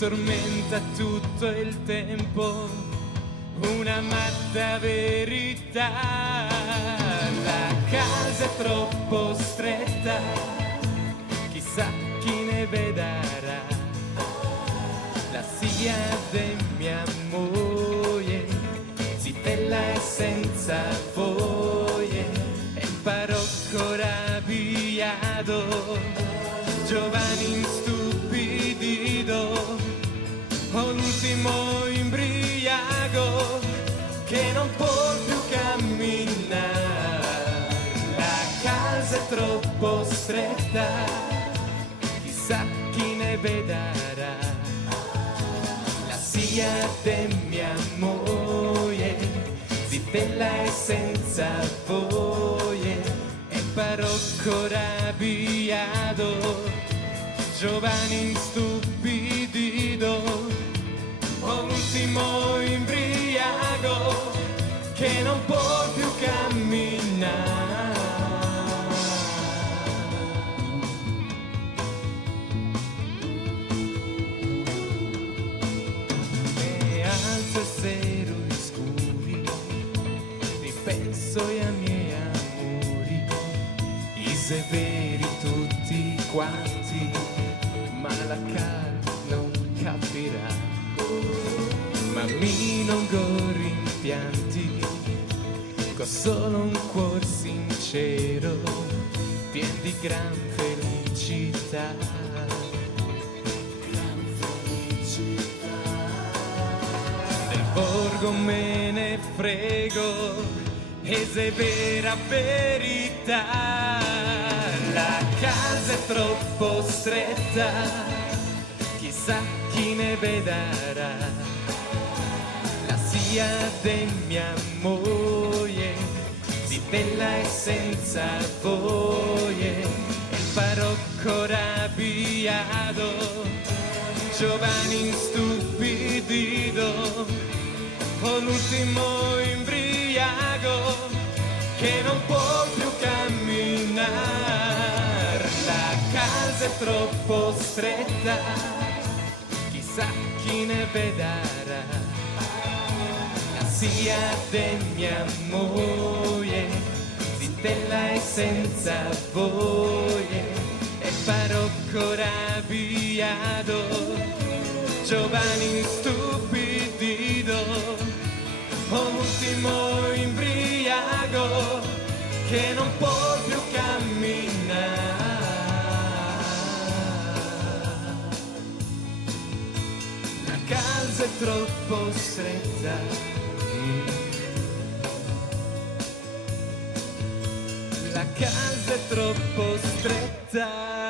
tormenta tutto il tempo, una matta verità. La casa è troppo stretta, chissà chi ne vedrà. La sia de mia moglie, zitella e senza voglie, e il parocco rabiato, Giovanni stupidido, o l'ultimo imbriaco che non può più camminare. La casa è troppo stretta, chissà chi ne vedrà. La sia de mia moglie, zitella e senza voglie, e il parocco rabiato, Giovanni stupidido, o l'ultimo imbriaco che non può più camminare. E alzo sero scuri, ripenso ai miei amori, i severi tutti quanti, ma la cara non capirà. Ma mi non go rimpianti, con solo un cuor sincero, pien di gran felicità. Gran felicità. Del borgo me ne frego, e se vera verità. La casa è troppo stretta, chissà chi ne vedrà. La sia de mia moglie, zitella e senza voglie, e il parocco rabiato, Giovanni stupidido, o l'ultimo imbriaco che non può più camminare. La casa è troppo stretta, chissà chi ne vedrà. La sia de mia moglie, zitella e senza voglie, e il parocco rabiato, Giovanni stupidido, o l'ultimo imbriaco che non può più camminare. La casa è troppo stretta, la casa è troppo stretta.